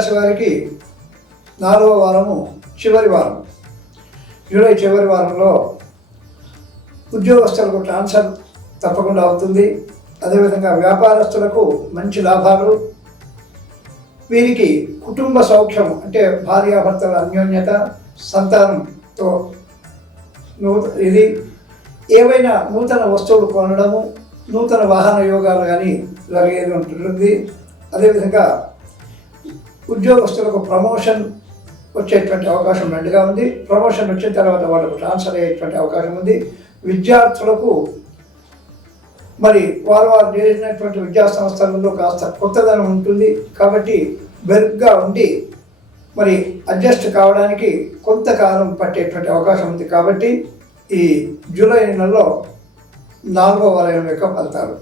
రాశి వారికి 4వ వారము చివరి వారం, జూలై చివరి వారంలో ఉద్యోగస్తులకు ట్రాన్స్ఫర్ తప్పకుండా అవుతుంది. అదేవిధంగా వ్యాపారస్తులకు మంచి లాభాలు, వీరికి కుటుంబ సౌఖ్యం అంటే భార్యాభర్తల అన్యోన్యత, సంతానంతో ఇది ఏవైనా నూతన వస్తువులు కొనడము, నూతన వాహన యోగాలు కానీ జరిగేది ఉంటుంది. అదేవిధంగా ఉద్యోగస్తులకు ప్రమోషన్ వచ్చేటువంటి అవకాశం మెండుగా ఉంది. ప్రమోషన్ వచ్చిన తర్వాత వాళ్ళకు ట్రాన్స్ఫర్ అయ్యేటువంటి అవకాశం ఉంది. విద్యార్థులకు మరి వారు చేసినటువంటి విద్యా సంస్థలలో కాస్త కొత్తదనం ఉంటుంది కాబట్టి బెరుగ్గా ఉండి మరి అడ్జస్ట్ కావడానికి కొంతకాలం పట్టేటువంటి అవకాశం ఉంది. కాబట్టి ఈ జూలై నెలలో 4వ వారం యొక్క ఫలితాలు.